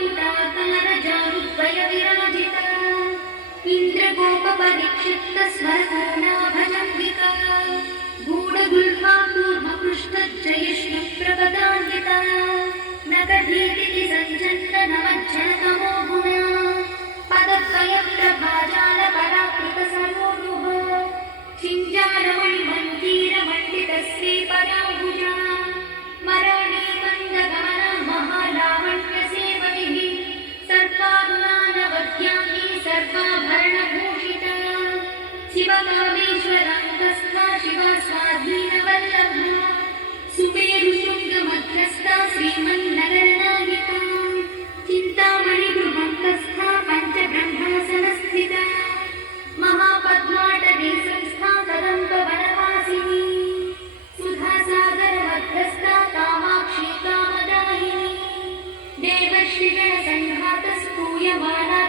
नीलायुधाकारजानुद्वय विराजिता इन्द्रगोपपरिक्षिप्त स्मरपूर्णा भजम्बिका गूढगुल्मा कूर्मपृष्ठजयिष्णुप्रपदान्विता नगधीतिथि सञ्चन्न नमज्जनतमो गुणा पदद्वयप्रभाजाल पराकृत सरोरुह चिञ्जालमणिमन्दिरमण्डितश्री पदाम्बुजा मराळी मन्दगमन महालावण्यसेवतिः सर्वारुणानवद्याङ्गी सर्वाभरणभूषिता शिवकामेश्वराङ्गस्था शिवा स्वाधीनवल्लभा सुमेरुशृङ्गमध्यस्था श्रीमन्नगरनायिका चिन्तामणिगृहन्तस्था पञ्चब्रह्मासनस्थिता महापद्माटवी संस्था कदम्बवनवासिनी सुधासागरमध्यस्था कामाक्षी कामदायिनी देवश्रीगणसङ्घातस्तूयमाना